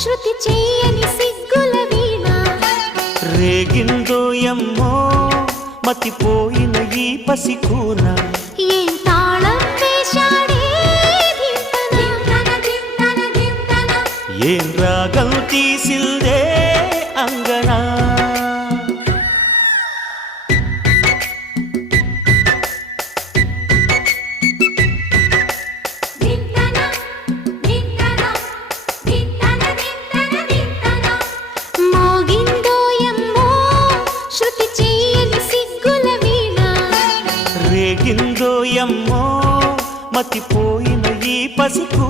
శృతి చేయని సిగ్గుల వీణ రేగిందో యమ్మో మతిపోయిన ఈ పసికూన ఏం తాళం వేశాడే ఏం రాగం తీసిందే అంగనా మోగిందో యమ్మో శృతి చేయని సిగ్గుల వీణ రేగిందో యమ్మో మతిపోయిన ఈ పసికూన